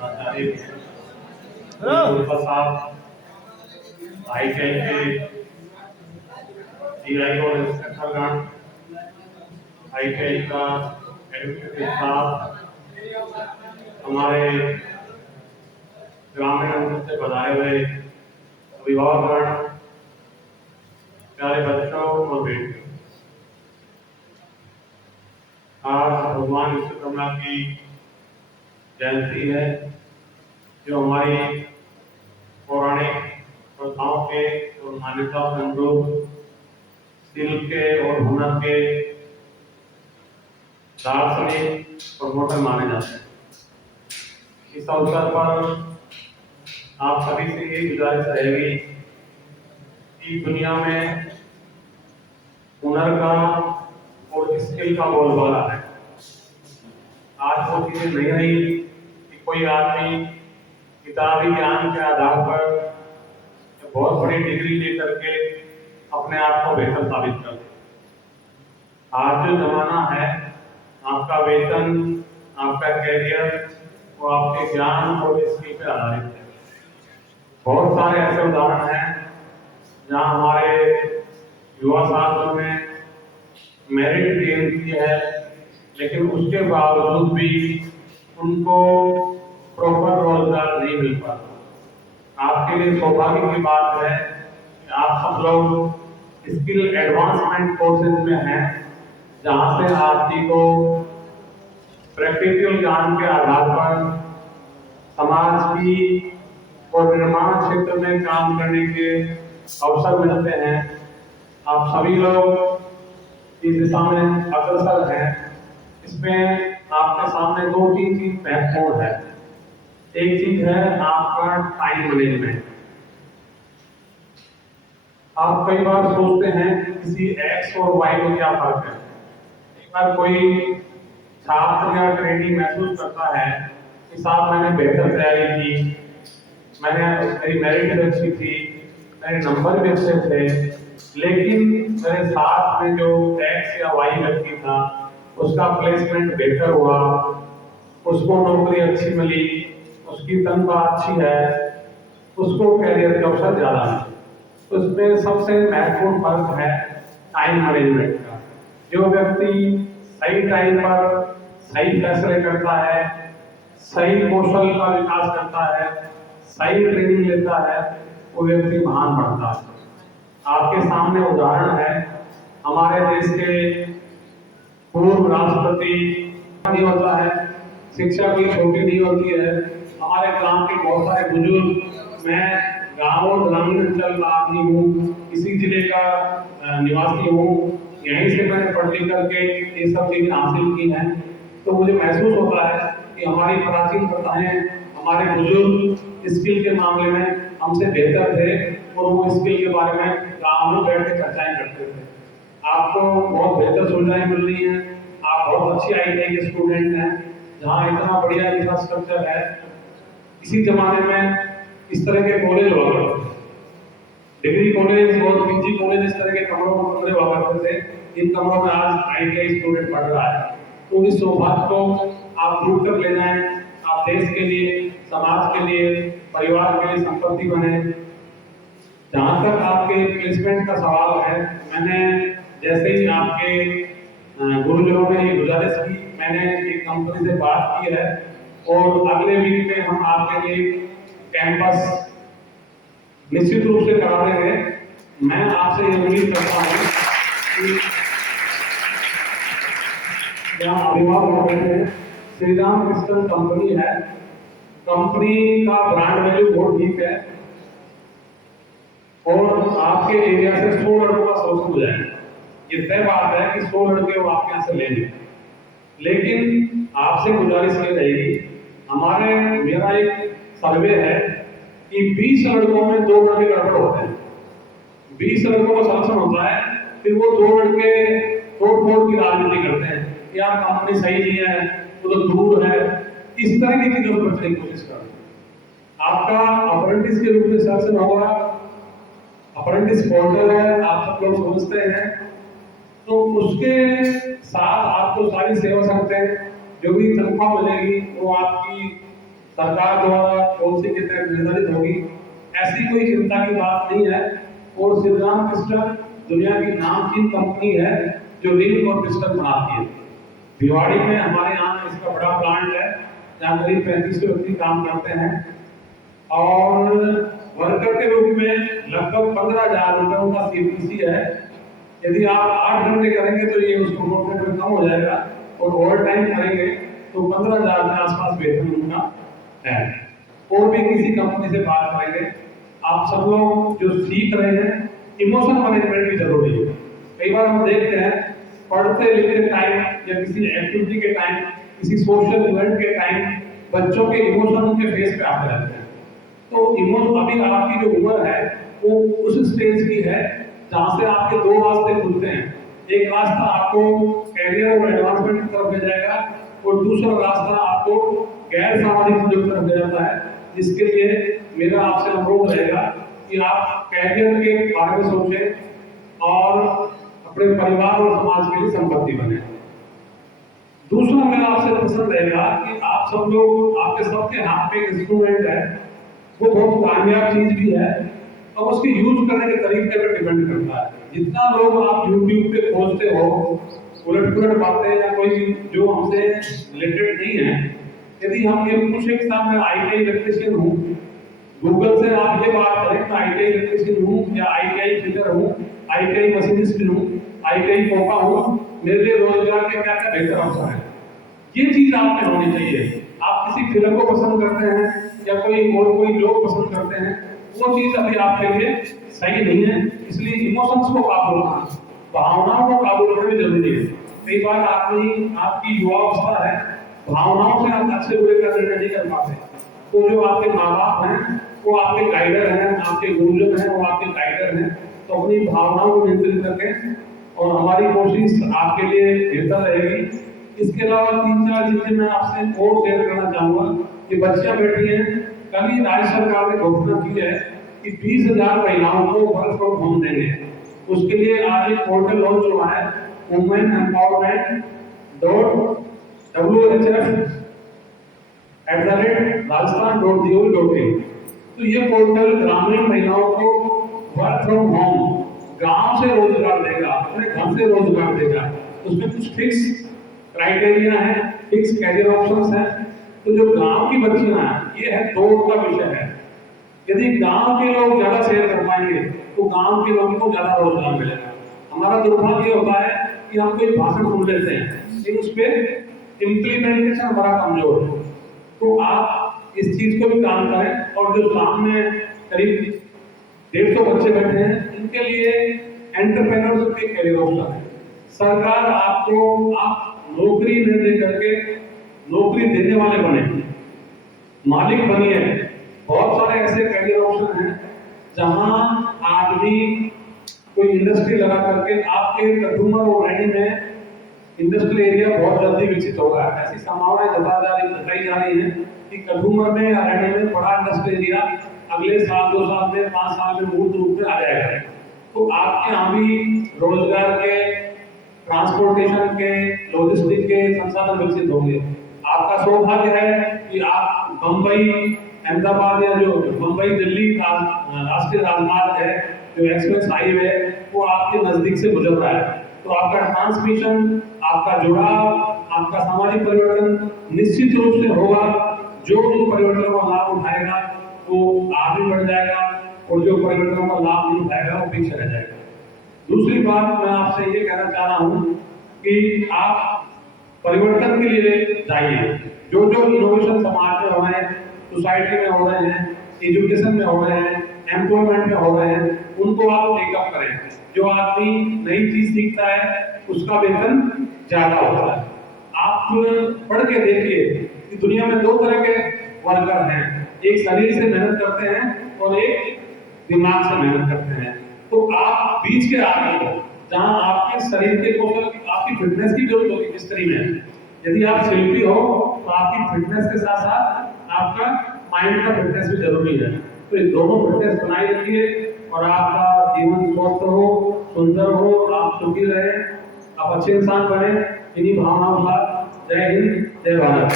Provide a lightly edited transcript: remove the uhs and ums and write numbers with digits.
आचार्य साहब ITI के GI और इंस्ट्रक्टरगण, ITI का एडमिनिस्ट्रेटिव स्टाफ, हमारे ग्रामीण अंचल से बनाए हुए अभिभावकगण, प्यारे बच्चों और बेटियों, आज भगवान विश्वकर्मा की जयंती है, जो हमारी पौराणिक प्रथाओं के और मान्यताओं के अनुरूप शिल्प के और हुनर के दार्शनिक प्रमोटर माने जाते हैं। इस अवसर पर आप सभी से ये गुजारिश रहेगी कि दुनिया में हुनर का और स्किल का बोलबाला है। आज वो चीजें नहीं रही कि कोई आदमी किताबी ज्ञान के आधार पर बहुत बड़ी डिग्री लेकर के अपने आप को बेहतर साबित कर दे। आज जो जमाना है, आपका वेतन, आपका कैरियर और आपके ज्ञान और स्किल पे आधारित है। बहुत सारे ऐसे उदाहरण हैं जहां हमारे युवा साथियों ने मेरिट गेन की है, लेकिन उसके बावजूद भी उनको प्रॉपर रोजगार नहीं मिल पाता। आपके लिए सौभाग्य की बात है कि आप सब लोग स्किल एडवांसमेंट कोर्सेज में हैं, जहां से आप जी को प्रैक्टिकल ज्ञान के आधार पर समाज की और निर्माण क्षेत्र में काम करने के अवसर मिलते हैं। आप सभी लोग इस दिशा में अग्रसर हैं। इसमें आपके सामने दो तीन चीज महत्वपूर्ण है। एक चीज है आपका टाइम मैनेजमेंट। आप कई बार सोचते हैं कि किसी एक्स और वाई में क्या फर्क है। एक बार कोई छात्र या ट्रेनी महसूस करता है कि साहब मैंने बेहतर तैयारी की, मेरी मेरिट अच्छी थी, मेरे नंबर भी अच्छे थे, लेकिन मेरे साथ में जो एक्स या वाई व्यक्ति था उसका प्लेसमेंट बेहतर हुआ, उसको नौकरी अच्छी मिली, उसकी तनख्वाह अच्छी है, उसको कैरियर के अवसर ज्यादा है। तो इसमें सबसे महत्वपूर्ण फर्क है टाइम मैनेजमेंट का। जो व्यक्ति सही टाइम पर सही फैसले करता है, सही कौशल का विकास करता है, सही ट्रेनिंग लेता है, वो व्यक्ति महान बनता है। आपके सामने उदाहरण है हमारे देश के पूर्व राष्ट्रपति नहीं होता है, शिक्षा की छोटी नहीं होती है। हमारे गांव के बहुत सारे बुजुर्ग, मैं गांव और ग्रामीण अंचल का आदमी हूँ, इसी जिले का निवासी हूँ, यहीं से मैंने पढ़ लिख करके ये सब चीजें हासिल की हैं। तो मुझे महसूस होता है कि हमारी प्राचीन प्रथाएं, हमारे बुजुर्ग स्किल के मामले में हमसे बेहतर थे और वो स्किल के बारे में गांव में बैठ के चर्चाएं करते थे। आपको बहुत बेहतर सुविधाएं मिल रही हैं, आप बहुत अच्छी ITI के स्टूडेंट हैं, जहाँ इतना बढ़िया इंफ्रास्ट्रक्चर है। इसी जमाने में इस तरह के कॉलेज हुआ करते थे, डिग्री कॉलेज और PG कॉलेज, इस तरह के कमरों में कमरे हुआ करते थे। इन कमरों में आज ITI स्टूडेंट पढ़ रहा है। तो इस सौभाग्य को आप लूट कर ले जाएं, आप देश के लिए, समाज के लिए, परिवार के लिए संपत्ति बने। जहां तक आपके प्लेसमेंट का सवाल है, मैंने जैसे ही आपके गुरुजनों ने ये गुजारिश की, मैंने एक कंपनी से बात की है और अगले वीक में हम आपके लिए कैंपस निश्चित रूप से करा रहे हैं। मैं आपसे ये उम्मीद करता हूँ कि यहाँ अभिभावक बैठे हैं, श्री राम कृष्ण कंपनी है, कंपनी का ब्रांड वैल्यू बहुत ठीक है और आपके एरिया से 100 लड़कों का सिलेक्शन हो जाएगा। ये तय बात है कि 100 लड़के वो आपके यहाँ से ले लें, लेकिन आपसे गुजारिश ये रहेगी, मेरा एक सर्वे है कि 20 लड़कों में 2 लड़के गड़बड़ होते हैं। 20 लड़कों का सिलेक्शन होता है, फिर वो 2 लड़के तोड़-फोड़ की राजनीति करते हैं, यार कंपनी सही नहीं है, वो तो दूर है। इस तरह की चीजों को बचने की कोशिश करें। आपका अप्रेंटिस के रूप में सिलेक्शन होगा, अप्रेंटिस पोर्टल है, आप सब लोग समझते हैं। तो उसके साथ आपको सारी सेवा शर्तें, जो भी तनख्वाह मिलेगी वो आपकी सरकार द्वारा पॉलिसी के तहत निर्धारित होगी, ऐसी कोई चिंता की बात नहीं है। और श्रीराम क्रिस्टल दुनिया की नामचीन कंपनी है जो रिंग और क्रिस्टल बनाती है। भिवाड़ी में हमारे यहाँ इसका बड़ा प्लांट है जहाँ करीब 35 व्यक्ति काम करते हैं और वर्कर के रूप में लगभग 15,000 रुपए उनका सीपीसी है। यदि आप 8 घंटे करेंगे तो ये उसको प्रोफिट में कम हो जाएगा और ओवर टाइम करेंगे तो 15,000 के आसपास वेतन उनका है। और भी किसी कंपनी से बात करेंगे। आप सब लोग जो सीख रहे हैं, इमोशन मैनेजमेंट भी जरूरी है। कई बार हम देखते हैं पढ़ते लिखते टाइम या किसी एक्टिविटी के टाइम, किसी सोशल इवेंट के टाइम बच्चों के इमोशन उनके फेस पे आते रहते हैं। तो इमोशन, अभी आपकी जो उम्र है वो उस स्टेज की है जहां से आपके दो रास्ते खुलते हैं। एक रास्ता आपको कैरियर और एडवांसमेंट की तरफ ले जाएगा और दूसरा रास्ता आपको गैर सामाजिक चीजों की तरफ ले जाता है, जिसके लिए मेरा आपसे अनुरोध रहेगा कि आप कैरियर के बारे में सोचें और अपने परिवार और समाज के लिए संपत्ति बने। दूसरा मेरा आपसे प्रश्न रहेगा कि आप सब लोग, आपके सबके हाथ में एक इंस्ट्रूमेंट है, वो बहुत कामयाब चीज भी है और उसके यूज करने के तरीके पर डिपेंड करता है। जितना लोग आप YouTube पे खोजते हो उलट-पुलट बातें या कोई जो हमसे रिलेटेड नहीं है, यदि हम ये पूछे कि साहब मैं ITI इलेक्ट्रीशियन हूँ, गूगल से आप ये बात करें कि ITI इलेक्ट्रीशियन हूँ या ITI फिटर हूँ, ITI मशीनिस्ट हूँ, ITI पोपा हूँ, मेरे लिए रोजगार के क्या क्या बेहतर अवसर है, ये चीज आप में होनी चाहिए। आप किसी फिल्म को पसंद करते हैं या कोई लोग पसंद करते हैं, वो चीज अभी आपके लिए सही नहीं है। इसलिए इमोशंस को काबू रखना, भावनाओं को काबू रखना भी जरूरी है। कई बार आपकी युवावस्था है, भावनाओं से आप अच्छे बुरे का निर्णय नहीं कर पाते। तो जो आपके माँ बाप हैं वो आपके गाइडर हैं, आपके गुरुजन हैं वो आपके गाइडर हैं। तो अपनी भावनाओं को नियंत्रित रखें और हमारी कोशिश आपके लिए बेहतर रहेगी। इसके अलावा 3-4 चीजें मैं आपसे और शेयर करना चाहूंगा कि बच्चियां बैठी हैं। कल ही राज्य सरकार ने घोषणा की है कि 20,000 महिलाओं को वर्क फ्रॉम होम देंगे। उसके लिए आज एक पोर्टल लॉन्च हुआ है, वुमेन एम्पावरमेंट .whf@rajasthan.gov.in। तो ये पोर्टल ग्रामीण महिलाओं को वर्क फ्रॉम होम, गांव से रोजगार देगा, अपने घर से रोजगार देगा। उसमें कुछ फिक्स क्राइटेरिया है, फिक्स कैरियर ऑप्शंस हैं। तो जो गांव की बच्चियां हैं, ये है दौड़ का विषय है। यदि गांव के लोग ज्यादा शेयर कर पाएंगे तो गांव के लोगों को ज्यादा रोजगार मिलेगा। हमारा दुर्भाग्य होता है कि हम कोई भाषण सुन लेते हैं लेकिन उस पर इम्प्लीमेंटेशन बड़ा कमजोर है। तो आप इस चीज को भी काम करें। और जो सामने करीब 150 बच्चे बैठे हैं, इनके लिए एंटरप्रेन्योरशिप के कैरियर ऑप्शन है। सरकार आपको, आप नौकरी न दे करके नौकरी देने वाले बने, मालिक बनिए। बहुत सारे ऐसे कैरियर ऑप्शन हैं जहां आदमी कोई इंडस्ट्री लगा करके, आपके कंज्यूमर और रैनी में इंडस्ट्रियल एरिया बहुत जल्दी विकसित होगा। ऐसी संभावनाएं जताई जा रही है कि कंज्यूमर में या रैनी में बड़ा इंडस्ट्रियल एरिया अगले साल, 2 साल में, 5 साल में मूल रूप में आ जाएगा। तो आपके यहाँ भी रोजगार के, ट्रांसपोर्टेशन के, लॉजिस्टिक के संसाधन विकसित होंगे। आपका सौभाग्य है कि आप बंबई, अहमदाबाद या जो बंबई दिल्ली का राष्ट्रीय राजमार्ग है, जो एक्सप्रेस हाईवे है, वो आपके नजदीक से गुजर रहा है। तो आपका ट्रांसमिशन, आपका जुड़ाव, आपका सामाजिक परिवर्तन निश्चित रूप से होगा। जो परिवर्तन का लाभ उठाएगा वो आगे बढ़ जाएगा और जो परिवर्तन का लाभ नहीं उठाएगा वो पीछे रह जाएगा। दूसरी बात मैं आपसे ये कहना चाह रहा हूँ कि आप परिवर्तन के लिए जाइए। जो इनोवेशन समाज में हो रहे हैं, सोसाइटी में हो रहे हैं, एजुकेशन में हो रहे हैं, एम्प्लॉयमेंट में हो रहे हैं, उनको आप टेकअप करें। जो आदमी नई चीज सीखता है उसका वेतन ज्यादा होता है। आप पढ़ के देखिए कि दुनिया में 2 तरह के वर्कर हैं, एक शरीर से मेहनत करते हैं और एक दिमाग से मेहनत करते हैं। तो आप बीच के आदमी हो, जहां आपके शरीर के कौशल, आपकी फिटनेस की जरूरत होगी मिस्त्री में। यदि आप शिल्पी हो तो आपकी फिटनेस के साथ साथ आपका माइंड का फिटनेस भी जरूरी है। तो ये दोनों फिटनेस बनाए रखिए और आपका जीवन स्वस्थ हो, सुंदर हो, आप सुखी रहे, आप अच्छे इंसान बने। इन्हीं भावनाओं के साथ जय हिंद, जय भारत।